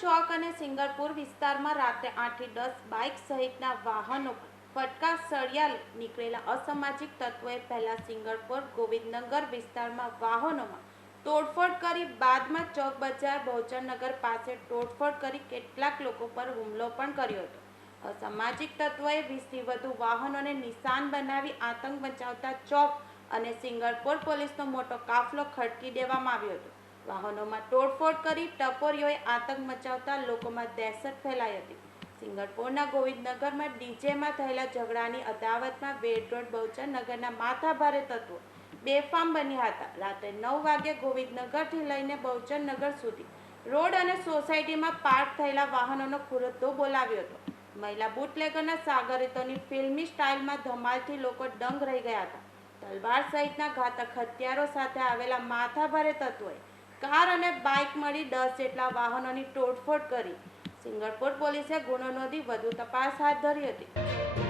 ચોક અને સિંગરપુર વિસ્તારમાં રાત્રે 8 થી 10 બાઇક સહિતના વાહનો પર ફટકા સળિયા નીકળેલા અસામાજિક તત્વોએ પહેલા સિંગરપુર ગોવિંદનગર વિસ્તારમાં વાહનોમાં તોડફોડ કરી બાદમાં ચોક બજાર બહુચરનગર પાસે તોડફોડ કરી કેટલાક લોકો પર હુમલો પણ કર્યો હતો. અસામાજિક તત્વોએ 20થી વધુ વાહનોને નિશાન બનાવી આતંક મચાવતા ચોક અને સિંગરપુર પોલીસનો મોટો કાફલો ખડકી દેવામાં આવ્યો હતો. વાહનોમાં તોડફોડ કરી ટપોરીઓએ આતંક મચાવતા લોકોમાં દહેશત ફેલાઈ હતી. સિંગરપુરના ગોવિંદનગરમાં ડીજેમાં થયેલા ઝઘડાની અદાવતમાં વેડ રોડ બહુચરનગરના માથાભારે તત્વો બેફામ બન્યા હતા. રાત્રે 9 વાગ્યે ગોવિંદનગરથી લઈને બહુચરનગર સુધી રોડ અને સોસાયટીમાં પાર્ક થયેલા વાહનોનો ખુરદો બોલાવ્યો હતો. મહિલા બુટલેગરના સાગરીતોની ફિલ્મી સ્ટાઇલમાં ધમાલથી લોકો દંગ રહી ગયા હતા. તલવાર સહિતના ઘાતક હથિયારો સાથે આવેલા માથાભારે તત્વોએ કાર અને બાઇક મળી 10 જેટલા વાહનોની તોડફોડ કરી. સિંગરપુર પોલીસે ગુનો નોંધી વધુ તપાસ હાથ ધરી હતી.